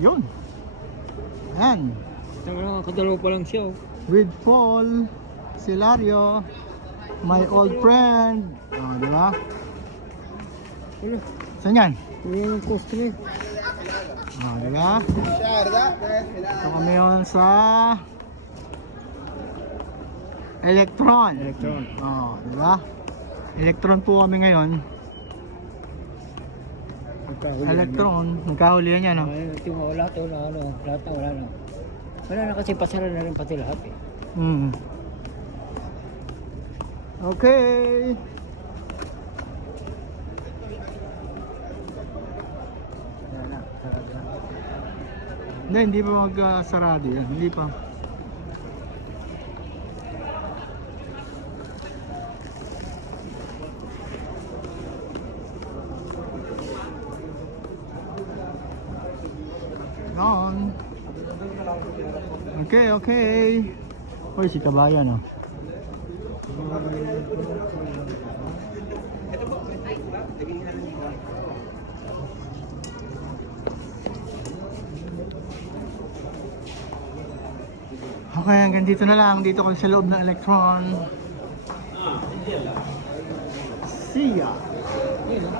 Yun. Ayan. Kadalaw pa lang siya. With Paul Silario, my old friend. Oh, di ba? Wala. Saan yan? Yan ang customer. Oh, di ba? Ito kami yun sa Electron. Electron. Oh, di ba? Electron po kami ngayon. Electron, nagkahulihan niya, no? Ito mo, lahat na ano, lahat na wala na. Wala na kasi pasara na rin pati lahat eh. Okay. Wala na, sarado na. Hindi pa mag-sarado yan. Hindi pa. Gone. Okay, okay. Hoy, si Kabayan, oh. Okay, hanggang dito na lang. Dito ko sa loob ng Electron. See ya!